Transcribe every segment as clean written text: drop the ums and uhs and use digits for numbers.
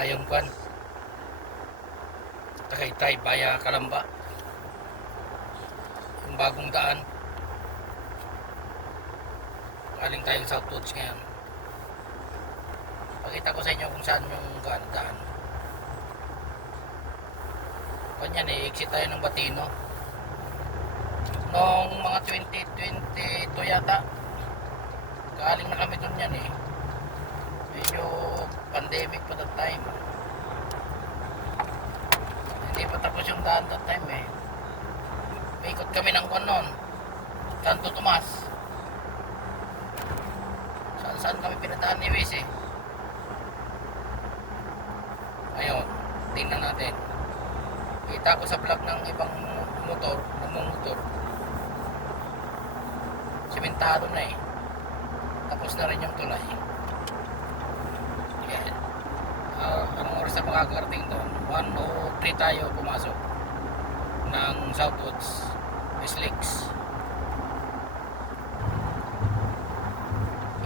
tayong kwan. Tagaytay via Kalamba. Yung bagong daan. Galing tayong Southwoods ngayon. Pakita ko sa inyo kung saan yung daan. Kanyan exit tayo ng Batino. Noong mga 2022 yata. Galing na kami dun yan Medyo pandemic pa that time. Hindi pa tapos yung daan that time May ikot kami ng kwan nun. Santo Tomas. Saan kami pinadaan ni Wes Ayun, tingnan natin. Kita ko sa vlog ng ibang motor, nagmumotor. Simentado na Tapos na rin yung tulay. Yan. Anong oras na makakarating doon? 1:03 tayo pumasok ng Southwoods Lakes.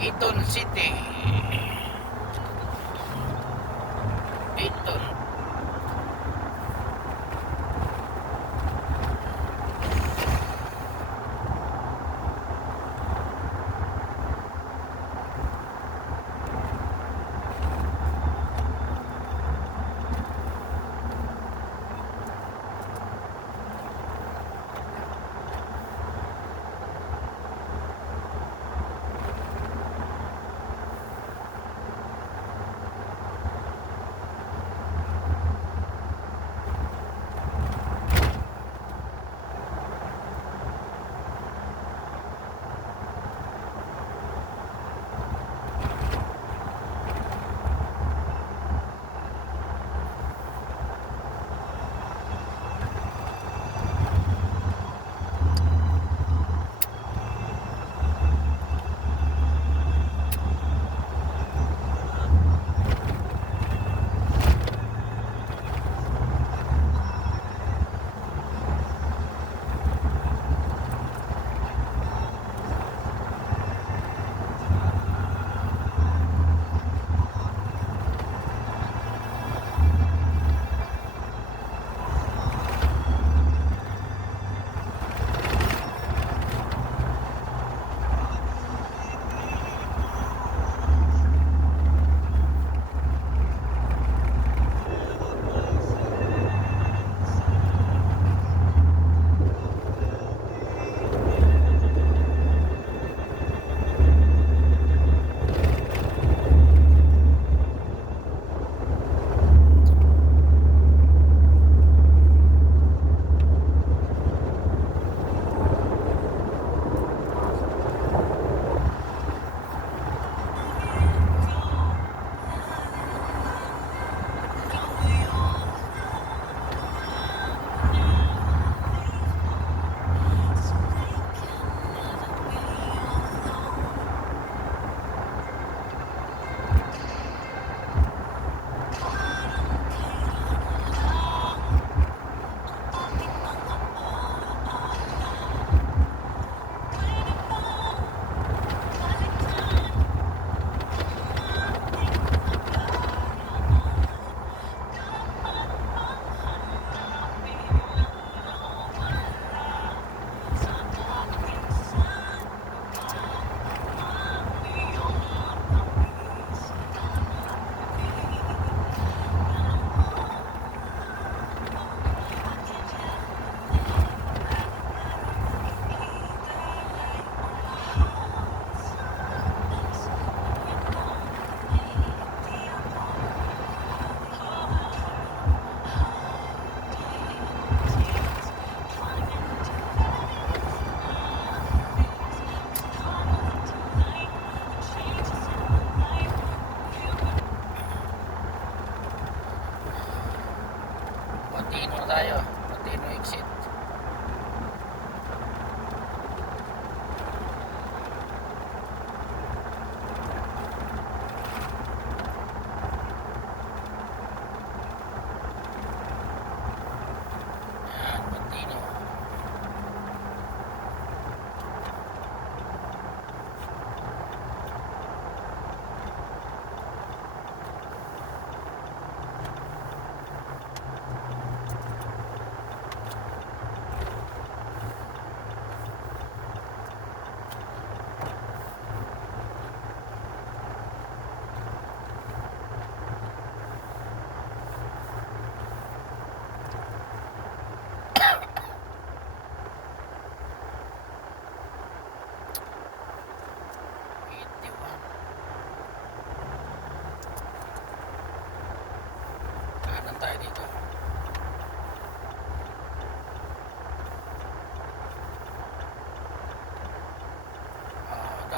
Eton City. Eton.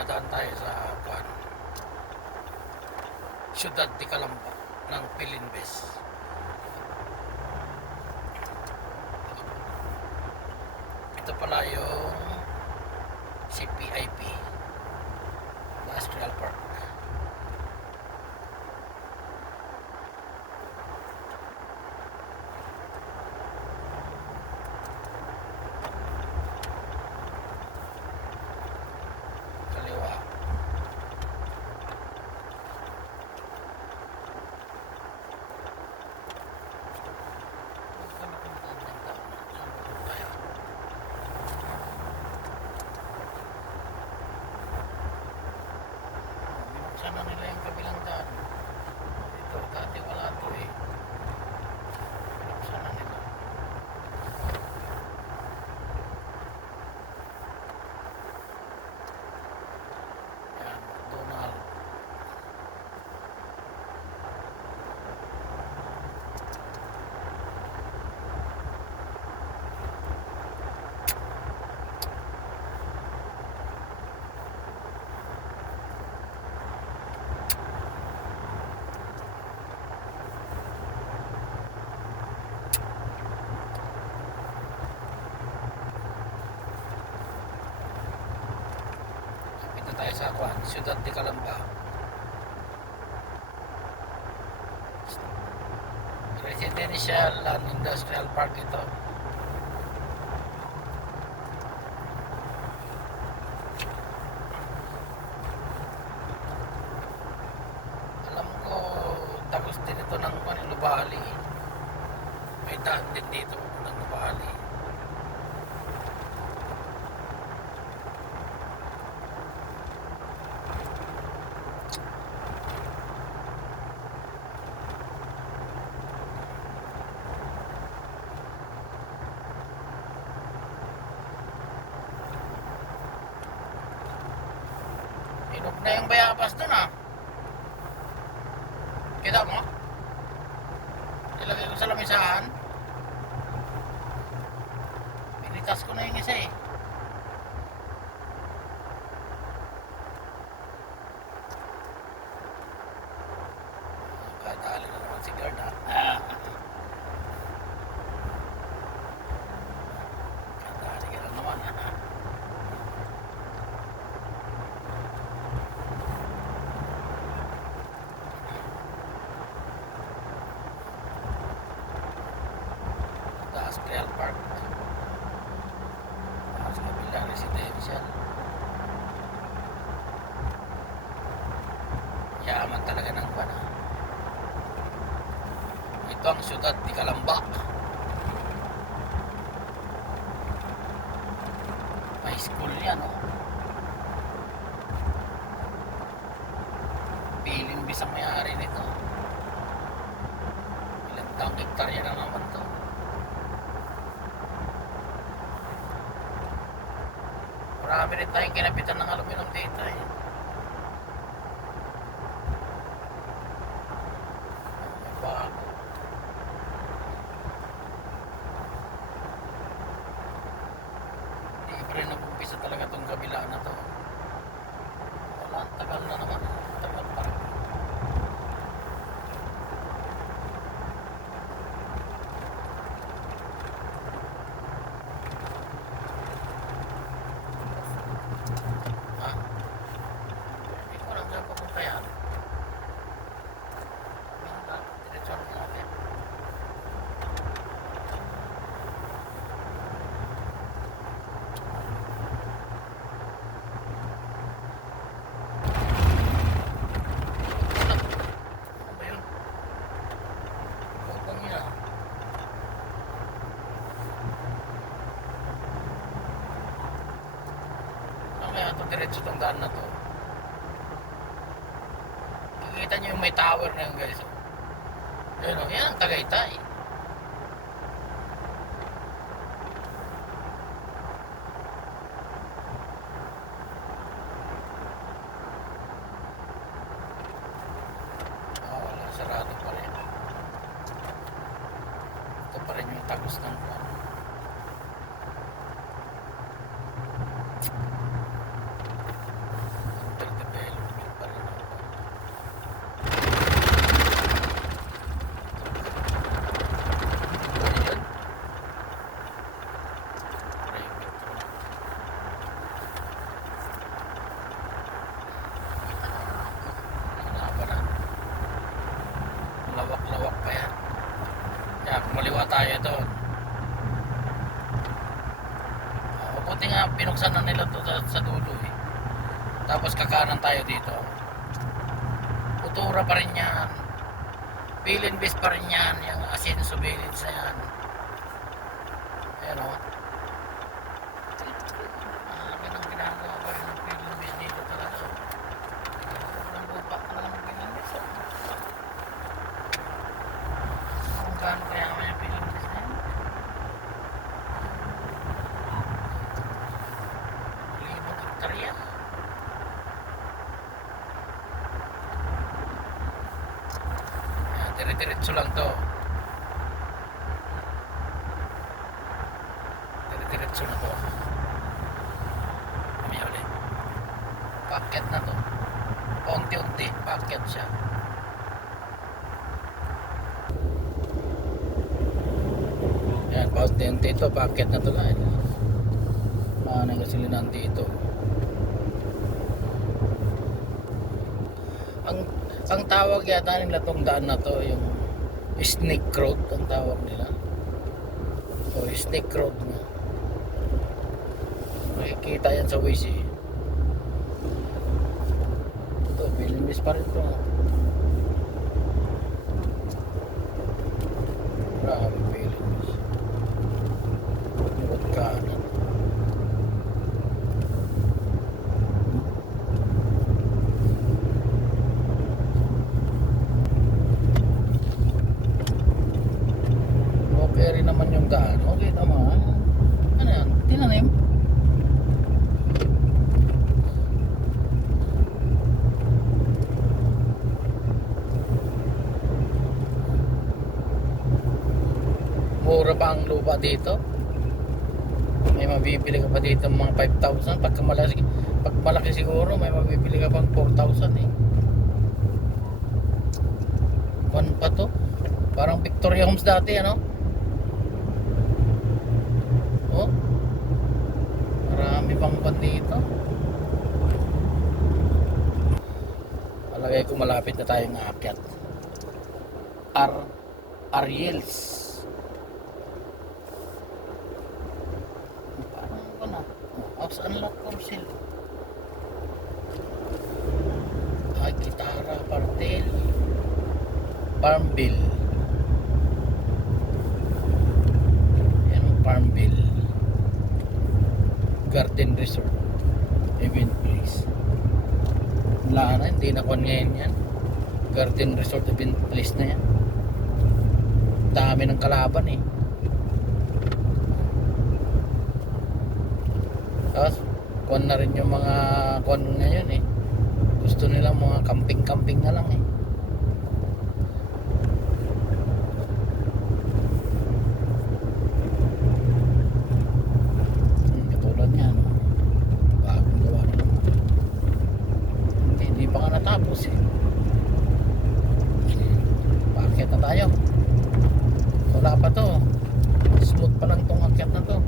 dumadaan tayo sa kuan, Ciudad de Calamba ng Pilinbes. Ito pala yung CPIP Industrial Park. Kaliwa. Binuksan na nila yung kabilang daan. Ito, dati wala to eh. Binuksan na nila. Yan, McDonald. Ito tayo sa kuan, Ciudad de Calamba. Residential and Industrial Park ito. Alam ko, tapos din ito ng Nubali. May daan din dito ng Nubali. Hinog na yung bayabas dun ah. Kita mo? Ilagay ko sa lamisahan. Pinitas ko na yung isa eh. Kadali na naman si guard ah. Kadali ka na naman ah. Industrial Park. Sa kabila, residential. Yaman talaga ng kuwan ah. Ito ang Ciudad de Calamba. May school yan oh. Pilinbes ang may-ari nito. Ilang taong hektarya na naman to. Marami rin tayong kinapitan ng aluminum dito eh. May bago. Libre na umpisa talaga itong kabila na to. Wala, ang tagal na naman. Tagal pa rin. Ha? Hindi ko alam saan papunta yan. Diretso lang natin. Ano ba yun? Bubong niya. Mamaya ito diretso itong daan na to. Kikita nyo yung may tower na yun guys. Ayun o, yan ang Tagaytay. Wala, sarado pa rin. Ito pa rin yung tagos ng kuwan. Buti nga pinuksan na nila to sa dulo eh. Tapos kakanan tayo dito. Futura pa rin yan. Bilinbis pa rin yan. Yung Asenso Village na yan. Ayan o. Ganang ginagawa pa rin ng Bilinbis dito talaga. Ang lupa ko lang ng Bilinbis. Kung gaano kaya may Bilinbis na yan. Libong hektarya. Dire-diretso lang to. Dire-diretso na to. Kami ulit. Paket na to. Unti-unti. Paket siya. Yan. Unti-unti ito. Paket na to lang. Nagkasilinan dito. Ang tawag yata nila tong daan na to yung Snake Road ang tawag nila. So Snake Road nga. Makikita yan sa Waze eh. Ito, Bilinbis pa rin to. Grabe Bilinbis. Liwat kanan. Okay rin naman yung daan. Okay naman. Ano yan? Tinanim? Mura pa ang lupa dito. May mabibili ka pa dito mga 5,000. Pag malaki siguro may mabibili ka pang 4,000 eh. Kwan pa to? Parang Victoria Homes dati ano? Oh, marami pang kwan dito. Palagay ko malapit na tayong aakyat. Ariels. Parang ko na. House unlock for sale. Ay, Gitara, Partel, Farmville. Yan ang Farmville. Garden Resort. Event place. Wala na, hindi na kuhan ngayon yan. Garden Resort event place na yan. Dami ng kalaban eh. Tapos, kuhan na rin yung mga kuhan ngayon eh. Gusto nila mga camping-camping na lang eh. Katulad niya, no? Bagong gawa na naman. Hindi pa nga natapos eh. Paakyat na tayo. Wala pa to. Smooth pa lang tong akyat na to.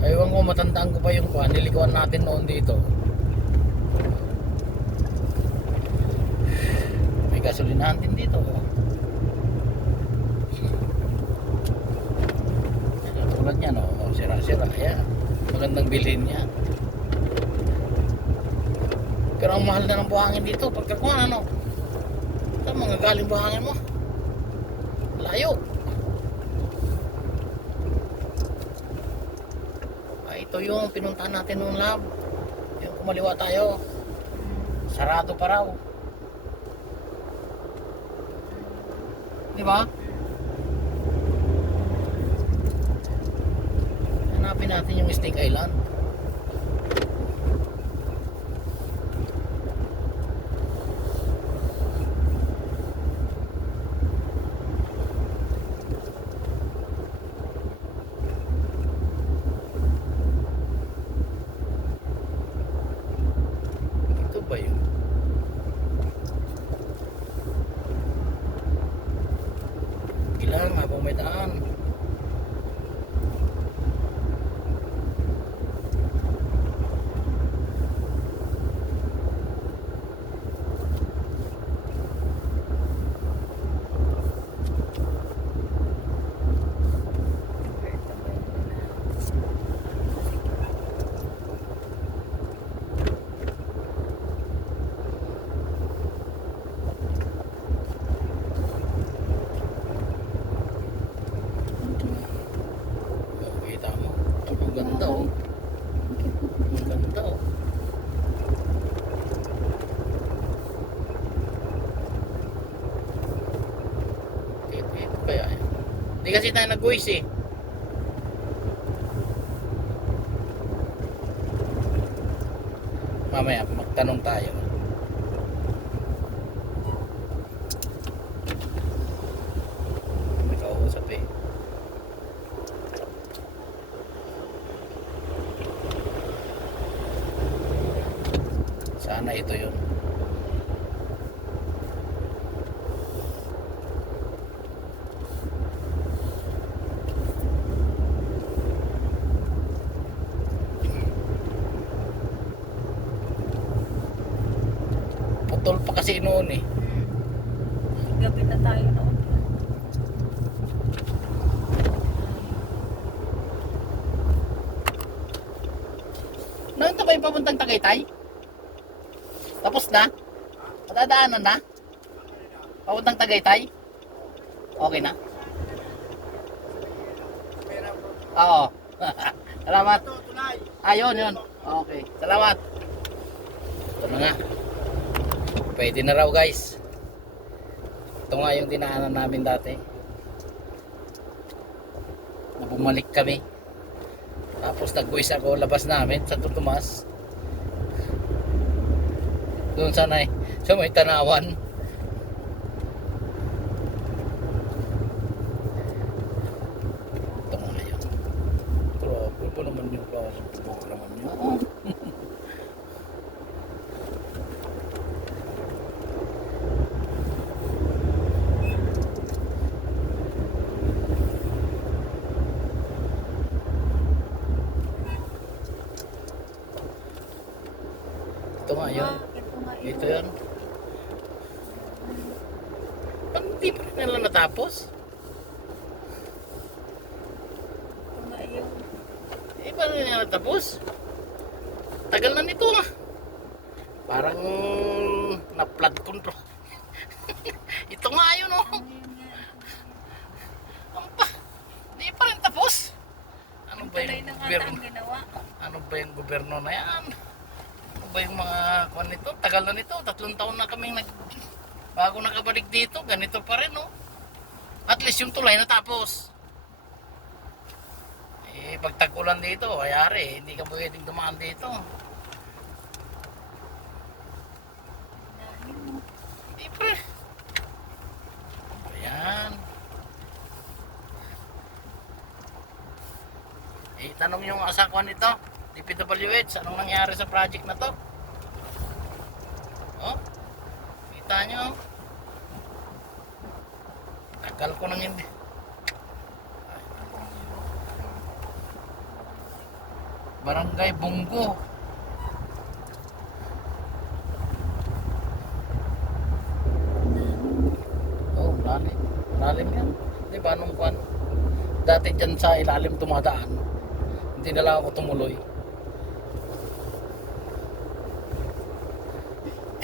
Ewan ko, matandaan ko pa yung nilikuan natin noon dito. May gasolinahan din dito. Tulad niya, no? Sira-sira. Ayan. Magandang bilhin niya. Pero ang mahal na ng buhangin dito. Pagkakuha, ano? Saan mga galing buhangin mo? Layo. Ito yung pinuntahan natin noong lab. Yung kumaliwa tayo. Sarado pa raw. Di ba? Hanapin natin yung Snake Island. Ba yun? Ilang habang may daan. kaya yan? Hindi kasi tayo nag-voice eh. Mamaya magtanong tayo. May kausap eh. Sana ito yun. Putol pa kasi noon eh. Gabi na tayo noon. Nandito kayo papuntang Tagaytay? Tapos na? Madadaanan na? Papuntang Tagaytay? Okay na? Oo. Salamat. Ayun, yun. Okay. Salamat. Ito na nga. Pwede na raw guys. Ito nga yung dinaanan namin dati. Bumalik kami. Tapos nag-voice ako labas namin sa Tutumas. Doon sana eh. Sa may Tanawan. Ito nga yun. Grabe pa naman yung klase. Grabe naman yun. Ito nga yun. Ito nga yun. Ito yun. Ba't hindi pa rin nila natapos? Ito nga yun. Eh, paano nila natapos? Tagal na nito ah. Parang na-flood control. Ito nga yun oh. Ano yun nga? Ano pa? Hindi pa rin tapos. Ano ba Tuloy yung na nga gobyerno? ang ginawa. Ano ba yung gobyerno na yan? Ano ba yung mga kwan nito? Tagal na nito. 3 taon na kaming bago nakabalik dito. Ganito pa rin oh. At least yung tulay natapos. Eh, pag tag-ulan dito, ayari, hindi ka pwedeng dumaan dito. Hindi pre. Ayan. Eh, tanong yung asakwan nito, DPWH, anong nangyari sa project na to? Oh, kita nyo. Tagal ko nang hindi. Barangay Bunggo. Oh, lalim. Lalim yan. Di ba nung kwan? Dati dyan sa ilalim tumadaan. Hindi na lang ako tumuloy.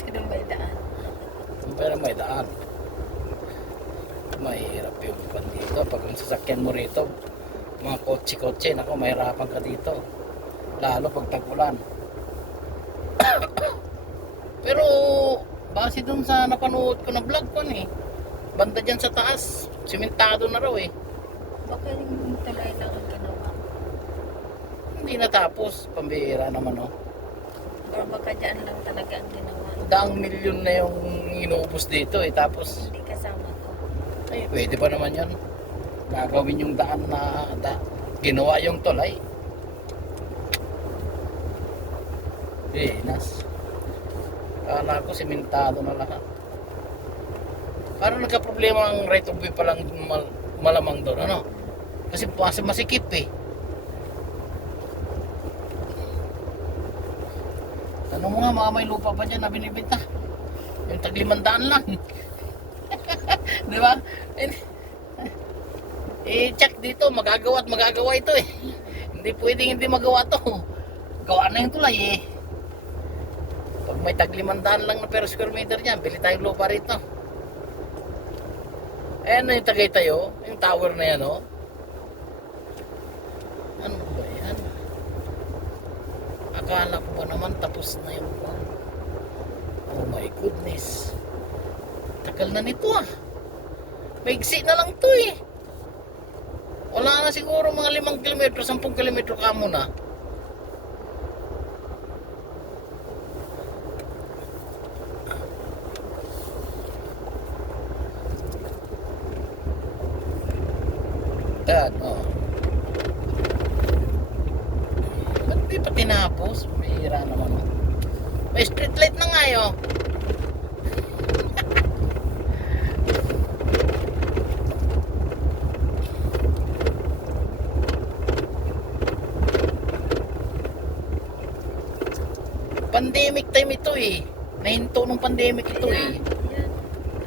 Pero may daan. Pero may daan. Mahirap yung kwan dito. Pag ang sasakyan mo rito, mga kotse-kotse, nako, mahirapan ka dito. Lalo pag tag-ulan. Pero base dun sa napanood ko na vlog ko eh, banda dyan sa taas, simentado na raw eh. Baka yung tuloy lang ang ginawa. Hindi natapos, pambihira naman oh. Or baka dyan lang talaga ang ginawa. Daang milyon na yung inuubos dito eh, tapos Hindi kasama to. ay pwede pa naman yan. Gagawin yung daan na ginawa yung tulay. Nas. Kala ko simentado na lahat. Parang nagka-problema ang right of way palang malamang doon, ano? Kasi masikip eh. Tanong mo nga, mga may lupa pa dyan na binibenta. Yung tag-500 lang. Di ba? Eh, check dito, magagawa at magagawa ito eh. Hindi pwedeng hindi magawa to. Gawa na yung tulay eh. Pag may tag-500 lang na per square meter dyan, bili tayong lupa rito. Ayan na yung Tagaytay oh, yung tower na yan oh. Ano ba yan? Akala ko ba naman tapos na yung oh my goodness. Tagal na nito ah. Maigsi na lang to eh. Wala na siguro mga 5 kilometro, 10 kilometro ka muna. Yan, oh. Ba't di pa tinapos? Mahira naman. Oh. May street light na nga yun. Pandemic time ito eh. Nahinto nung pandemic ito eh. Yan.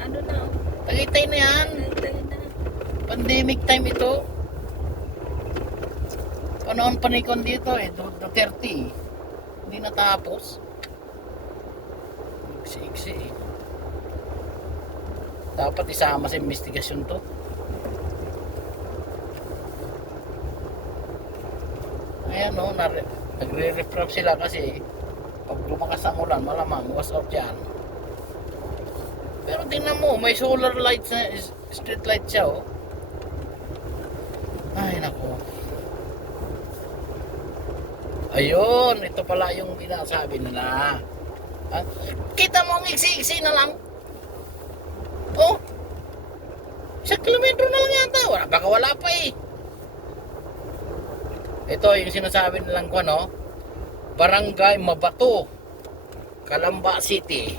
Ano na? Tagaytay na yan. Tayo na. Pandemic time ito. Panahon panikon dito eh. Duterte. Hindi natapos. Iksi-iksi eh. Dapat isama sa investigasyon to. Ayan o, nagre-refrap sila kasi pag lumakas ang ulan, malamang was out yan. Pero tingnan mo, may solar lights na street light siya oh. Ay nako. Ayun, ito pala yung binasabi nila. Ah, kita mo ang iksi-iksi na lang. Oh, 1 kilometro na lang yata. Baka wala pa eh. Ito yung sinasabi nilang ko no. Barangay Mabato, Calamba City.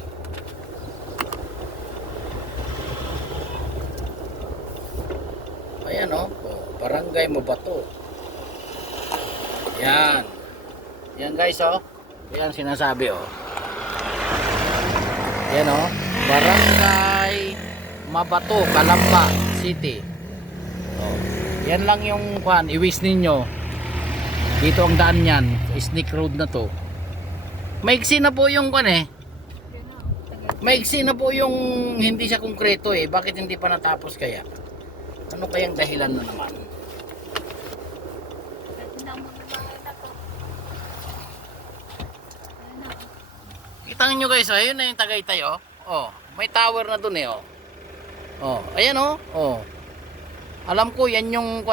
Ayan oh, Barangay Mabato. Yan. Yan guys oh. Yan sinasabi oh. Yan oh. Barangay Mabato, Calamba City. Oh. Yan lang yung iwis ninyo. Dito ang daan yan, Snake Road na to. Maigsi na po yung maigsi na po yung hindi siya konkreto eh. Bakit hindi pa natapos kaya? Ano kayang dahilan na naman? Kita nyo guys, ayun na yung Tagaytay oh. Oh, may tower na dun eh oh. Oh, ayan oh. Oh. Alam ko yan yung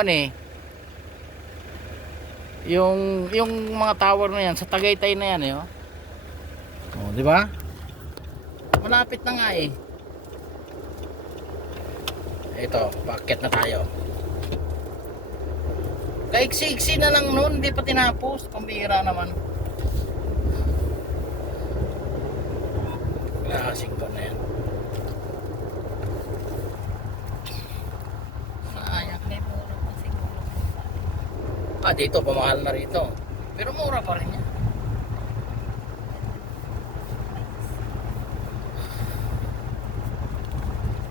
yung mga tower na yan sa Tagaytay na yan eh oh. Oh, di ba? Malapit na nga eh. Ito, paakyat na tayo. Kaiksi-iksi na lang noon, hindi pa tinapos. Pambihira naman. Klaseng ko na yan. Sayang. May mura pa siguro. Ah, dito, pamahal na rito. Pero mura pa rin yan.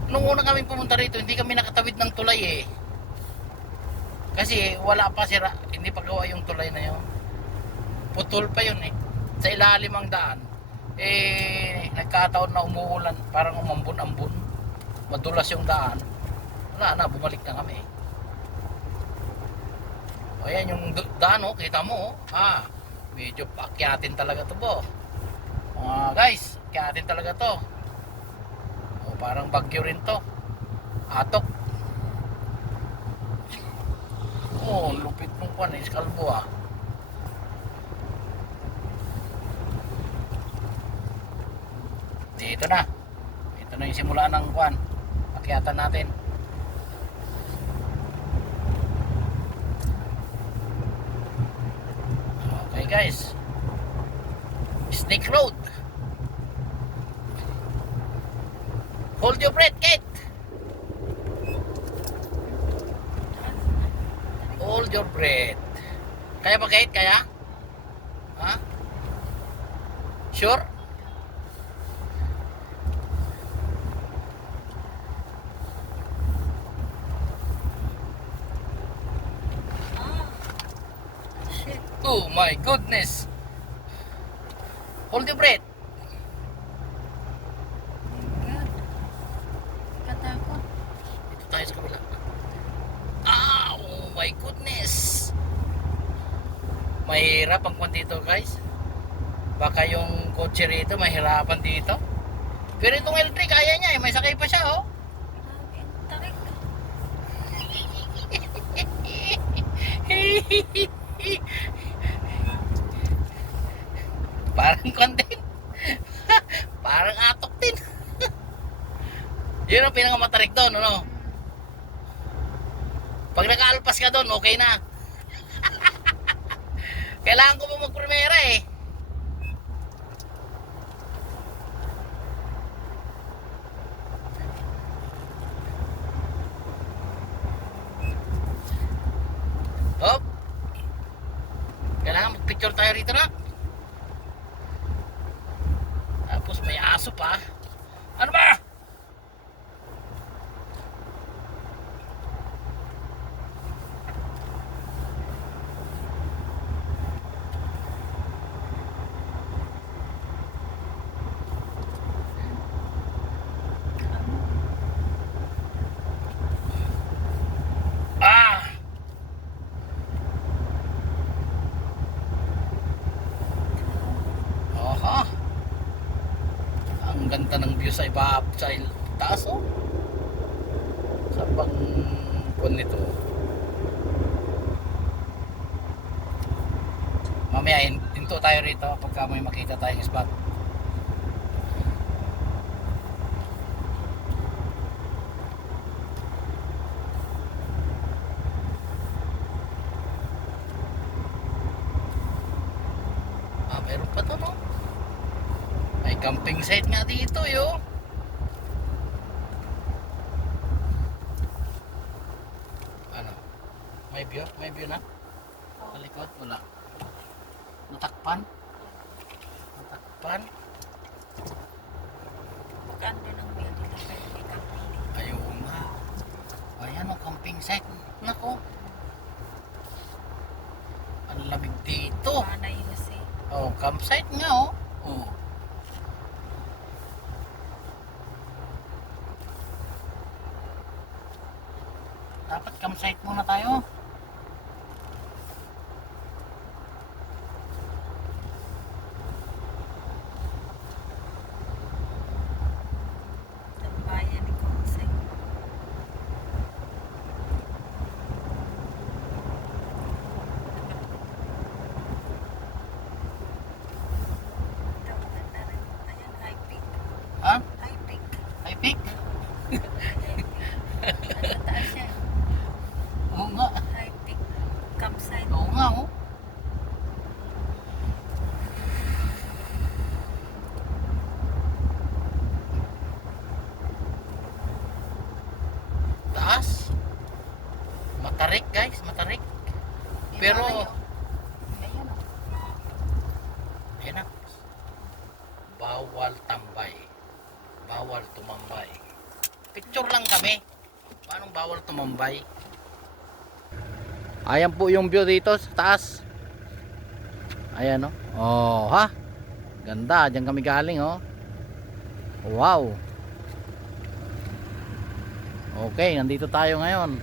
Nung una kami pumunta rito, hindi kami nakatawid ng tulay eh. Kasi wala pa sira, hindi pa gawa yung tulay na yun. Putol pa yun eh. Sa ilalim ang daan. Eh, nagkataon na umuulan, parang umambon-ambon. Madulas yung daan. Wala na, bumalik na kami. Ayan yung daan oh, kita mo oh. Ah, medyo paakyatin talaga to po. Guys, akyatin talaga to. Oh, parang bagyo rin to. Atok. Oh, lupit mong panis, kalbo ah. Dito na. Ito na yung simula ng akyatan natin. Okay guys, Snake Road. Hold your breath, Kate. Hold your breath. Kaya ba, Kate? Kaya? Ha? Sure? Shit. Oh my goodness. Hold your breath. God. Katakot. Dito tayo sa kabila. Oh my goodness. Mahirap ang kwan dito guys. Baka yung kotse rito mahirapan dito. Pero itong L3 kaya niya eh. May sakay pa siya oh. Grabe. Tarik. Parang content. Parang atok din. Yun ang pinakamatarik doon, ano? Pag nakaalpas ka doon, okay na. Kailangan ko pa magprimera eh. Hop. Kailangan mag-picture tayo rito na. Tapos may aso pa. Ano ba? Ah! Aha! Ang ganda ng view sa iba, sa taas oh. Sa pang nito. Mamaya hinto tayo rito pagka may makita tayong spot. Ah, meron pa to no? May camping site nga dito yo. Ano? May view na? Sa likod wala. Natakpan? Natakpan? Maganda ng view dito pero may camping dito. Ayun nga. Ayan o, camping site. Nako. Ang lamig dito. Panay kasi. Oh, campsite nga oh. Oh. Dapat campsite muna tayo. Bayan ni Consay. Ayan, high peak. Ha? High peak. High peak? Nasa taas siya. Oo nga. High peak campsite. Oo nga oh. Taas. Matarik guys, matarik. Pero Ayan o. ayan na. Bawal tambay. Bawal tumambay. Picture lang kami. Paano bawal tumambay? Ayan po yung view dito sa taas. Ayan oh. Oh, ha? Ganda, diyan kami galing oh. Wow. Okay, nandito tayo ngayon.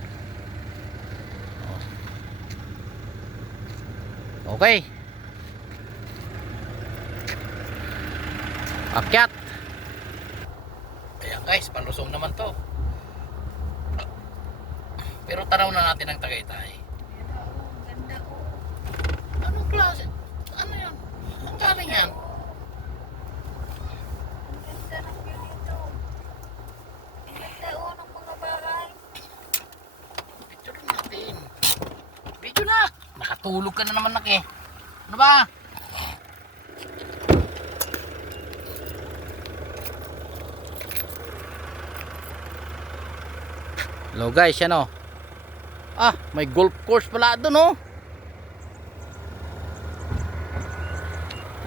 Okay. Akyat. Ayan guys, palusong naman to. Pero tanaw na natin ang Tagaytay. Ayan o. Ganda o. Anong klase? Ano yan? Ang galing yan? Ang ganda ng view dito. Ang ganda o ng mga bahay. Picture natin. Video na. Nakatulog ka na naman nak eh. Ano ba? Hello guys, yan o. Ah, may golf course pala doon oh.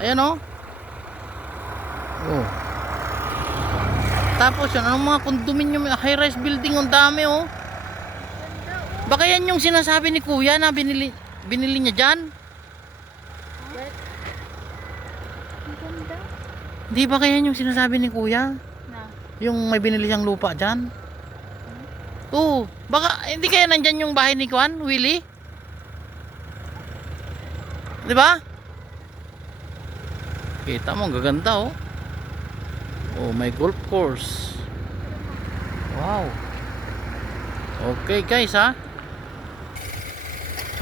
Ayan oh. Oh. Tapos yun, anong mga condominium, high-rise building, ang dami oh. Baka yan yung sinasabi ni Kuya na binili niya dyan? Ang ganda. Di ba kaya yung sinasabi ni Kuya? Na. Yung may binili siyang lupa dyan? Oo. Baka hindi kaya nandyan yung bahay ni Kuan, Willie? Di ba? Kita mo, ang gaganda oh. Oh, may golf course. Wow. Okay guys ha.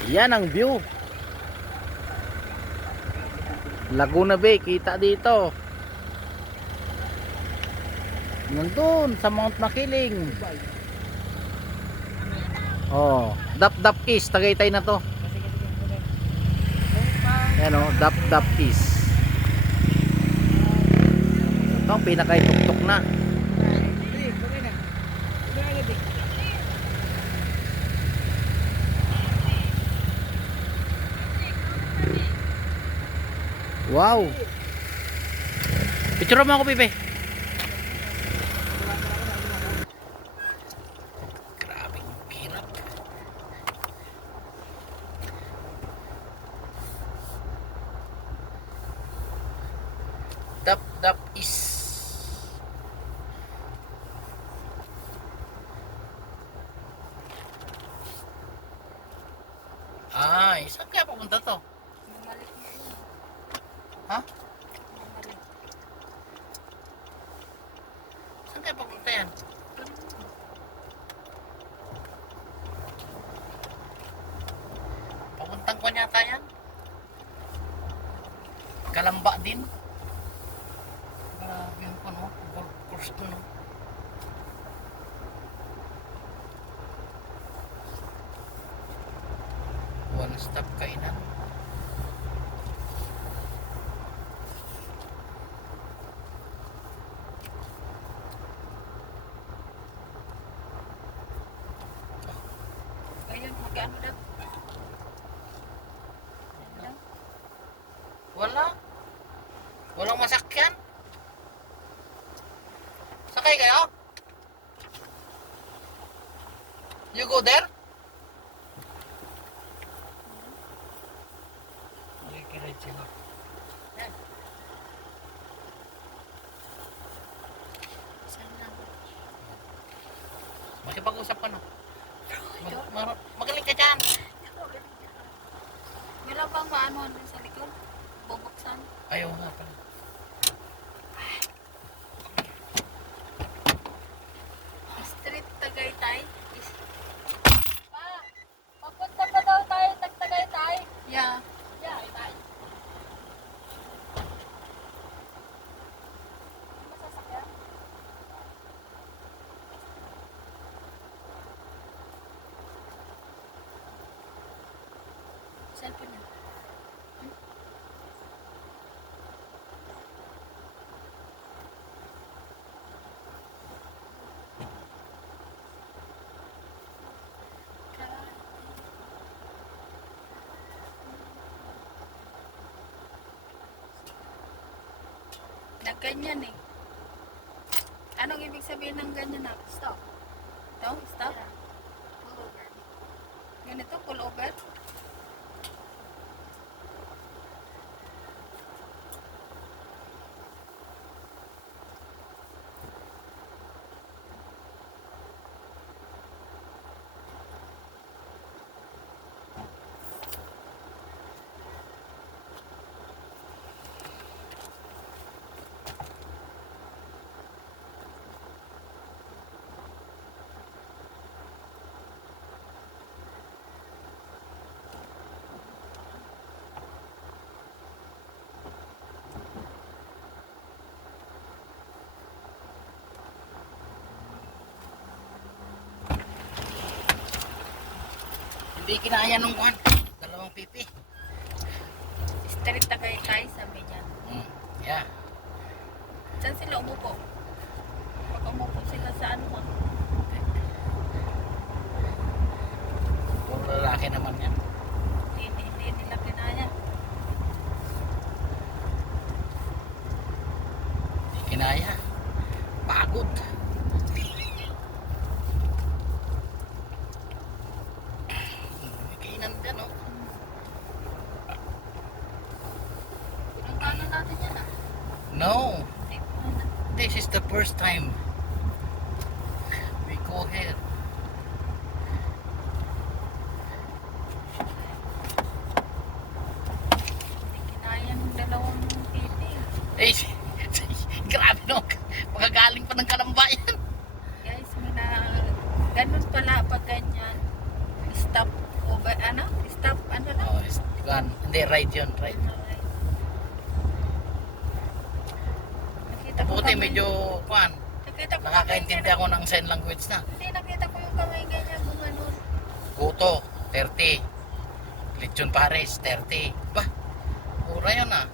Yan ang view. Laguna Bay, kita dito. Nandun sa Mount Makiling. Oh, Dap East, Tagaytay na to. Yan o, Dap East. Ito ang pinakaituktok na. Wow. Picture mo ako, Pipe. Grabing hirap. Dap is. Ay, saan kaya pupunta to? Bumalik na yun. Ha? Bumalik. Saan kaya pupunta yan? Papuntang ko yata yan. Kalamba din. Grabe yung ano, golf course to, no? One stop kainan. Ayun, magkano daw? Wala. Walang masakyan. Sakay kayo? You go there? Nakikiride sila. Yan. Saan lang? Makipag-usap ka na. Magaling ka dyan. Meron bang maano dun sa likod? Bubuksan? Ayaw nga pala. Street Tagaytay? Pa! Papunta pa daw tayo Tagaytay? Yeah. Yeah, Tagaytay. Masasakyan? Cellphone niya. Nagganyan eh. Anong ibig sabihin ng ganyan na? Stop. Ito? Stop? Pull over. Ganito? Pull over? Hindi kinaya nung kuhan. Dalawang pipi. Street Tagaytay, sabi niya. Yeah. Saan sila umupo? Pag umupo sila sa ano mo? Puro lalaki naman yan. Hindi nila kinaya. Hindi kinaya. Pagod. May kainan dyan, oh. Pinuntahan natin yan ah. No. This is the first time we go here. Hindi kinaya ng dalawang pipi. Eh, grabe no. Magagaling pa ng kalambayan. Guys, ganun pala pag ganyan. Stop over. Ano? Stop, ano lang? Oh, hindi, right yun, right. Nakita ko Buti kamay. medyo, kuan, Nakita ko nakakaintindi ako ng sign language na. Hindi, nakita ko yung kamay ganyan gumanon. Goto, 30. Lechon Paris, 30. Bah, mura yun ah.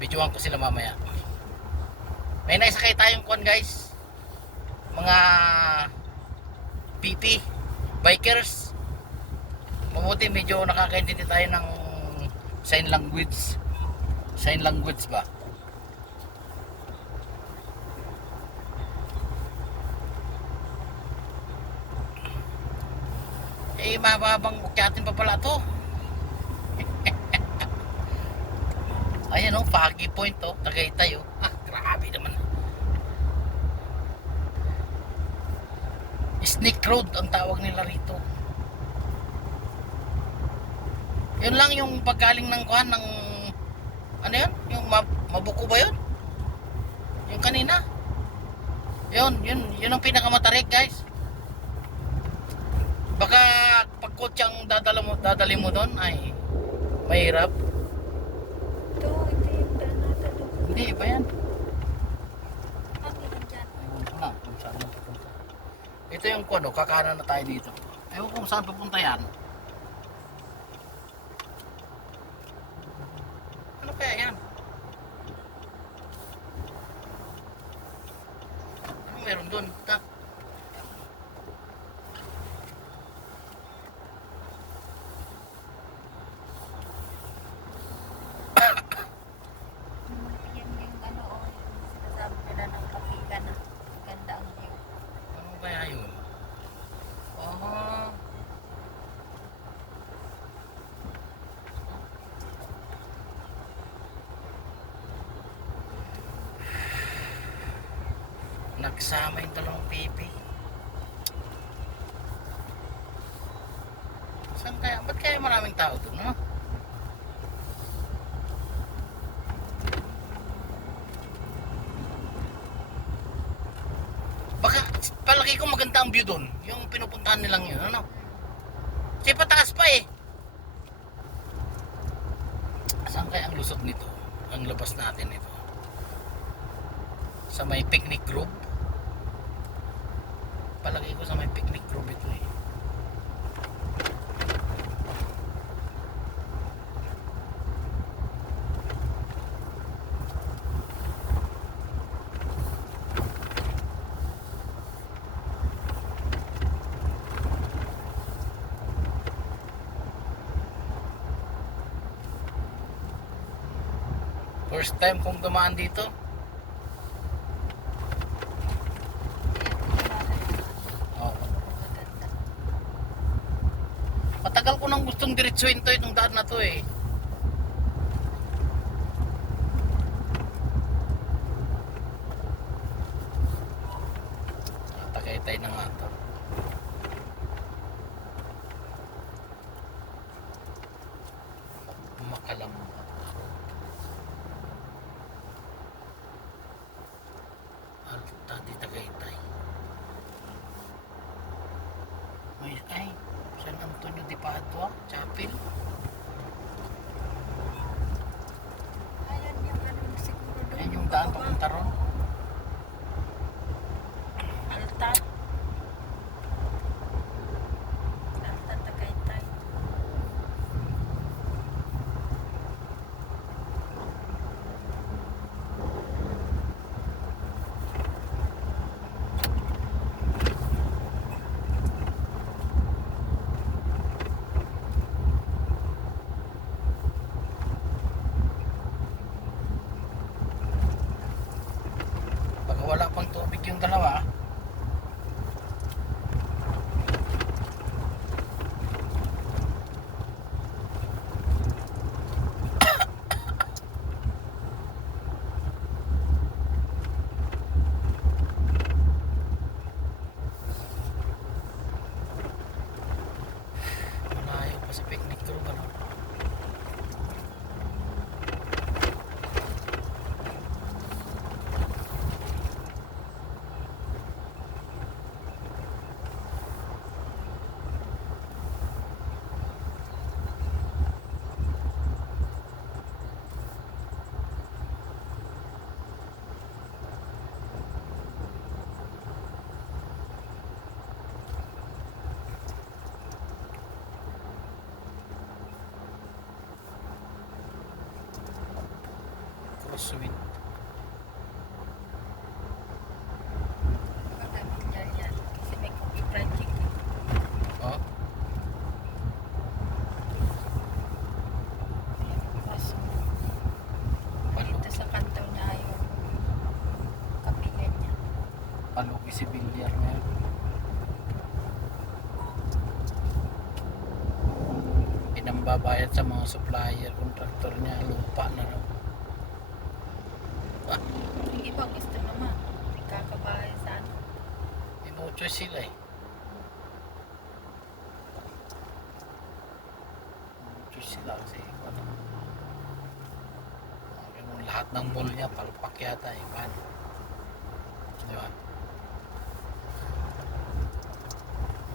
Videoan ko sila mamaya. May naisakay tayong kuan guys. Mga PP, bikers. Mabuti medyo nakakaintindi tayo ng sign language. Sign language ba? Eh, mababang ukyatin pa pala to. Ayan o, Foggy Point o, Tagaytay o. Ah, grabe naman. Snake Road ang tawag nila rito. Yun lang yung paggaling ng kuhan ng ano yun? Yung Mabuko ba yun? Yung kanina? Yun ang pinakamatarik guys. Baka pag kotsang dadalhin mo doon ay mahirap. Ito, hindi yung daan natin. Hindi, iba yan. Hindi yan dyan. Ewan ko na kung saan na pupunta. Ito yung kuno, kakanan na tayo dito. Ewan ko kung saan pupunta yan. Ano kaya yan? Ano meron doon? Yan yung ano, yung sinasabi nila ng kapika na ganda ang view. Ano kaya yun? Oh. Nagsama yung dalawang pipi. Saan kaya? Ba't kaya maraming tao doon, no? Baka, palagi ko maganda ang view doon. Yung pinupuntahan nilang yun, ano? Kasi pataas pa eh. Saan kaya ang lusot nito? Ang labas natin ito? Sa may picnic group? Palagi ko sa may picnic group ito eh. First time kong dumaan dito. Oh. Maganda. Matagal ko nang gustong diretsuhin to itong daan na to eh. Tagaytay na nga to. Makalam. Alta di Tagaytay. May San Antonio de Padua, Chapel. Ayan yung ano siguro doon. Yan yung daan papunta ron. Alta. Alta Tagaytay. Baka wala pang tubig yung dalawa. Malayo pa sa picnic group ano. sweet. Familiar yan. Kasi may cookie fried chicken. Oh, Kaso, palugi, dito sa kanto niya yung kapiyan niya. palugi si Villar ngayon. Pinambabayad sa mga supplier, contractor niya, lupa na raw. Yung iba gusto naman. Kakabahay sa ano. May no choice sila eh. No choice sila kasi ano, yung lahat ng mall niya, palpak yata eh. Paano? Di ba?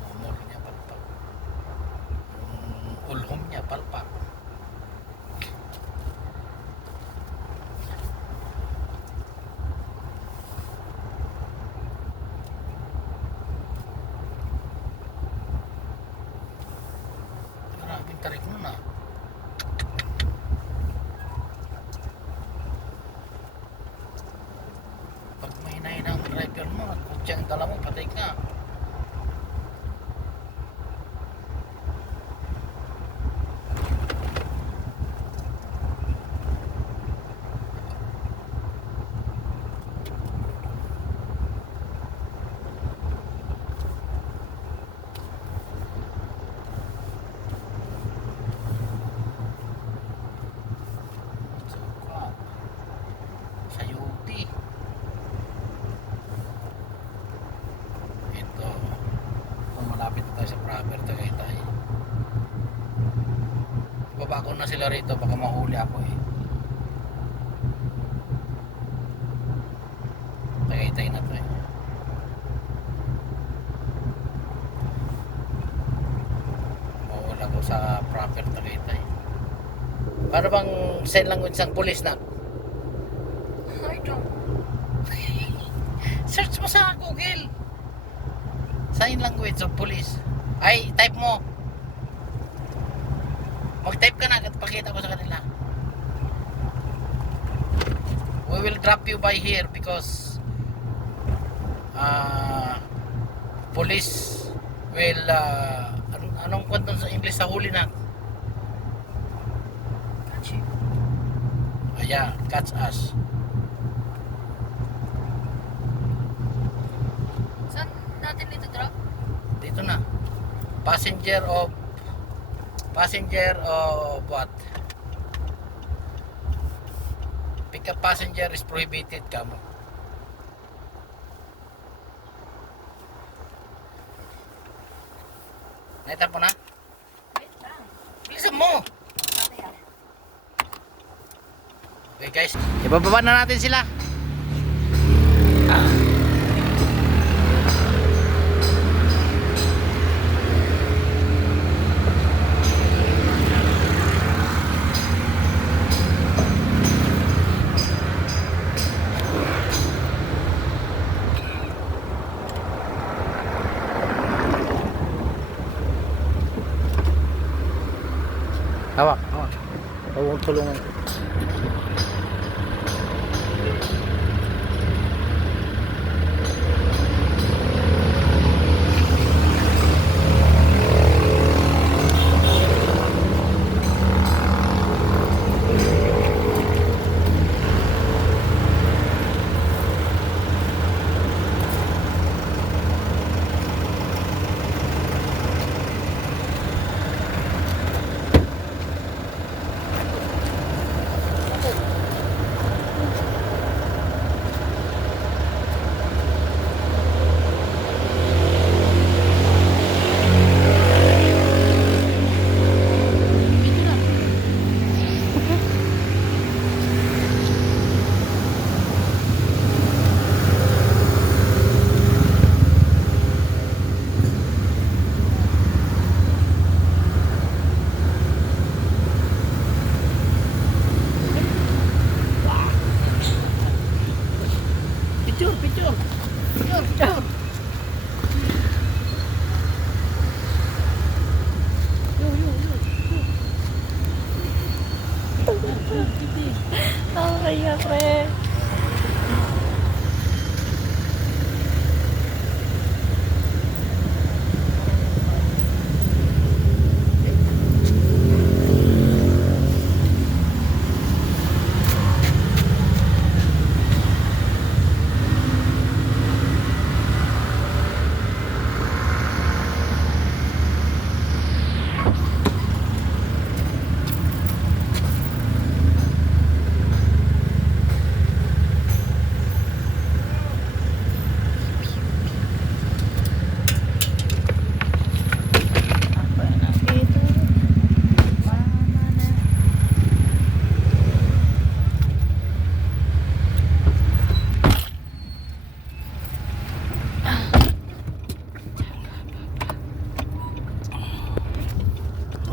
Yung mall niya, palpak. Yung ulhom niya, palpak. Maraming tarik nun ah. Pag may hinahinang driver mo at kutsang dala mo, patay ka. Sa UP. Ito. Kung malapit na tayo sa proper Tagaytay. Ibaba ko na sila rito, baka mahuli ako eh. Tagaytay na to eh. Mawala ko sa proper Tagaytay. Paano bang sign language ng pulis na? I don't. Search mo sa Google. Sign language of police. Ay, type mo. Mag-type ka na at pakita ko sa kanila. We will drop you by here because police will anong kwento sa English sa huli na? Catch you. Yeah, catch us. Saan natin ito drop? Dito na. Passenger of what? Pick up passenger is prohibited, kamo. Naita po na? Wait lang. Bilisan mo! Mamaya. Okay guys, ibababa na natin sila. Hawak, hawak. Huwag tulungan.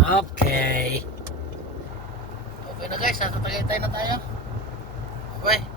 Okay. Okay na guys, nasa Tagaytay na tayo. Okay.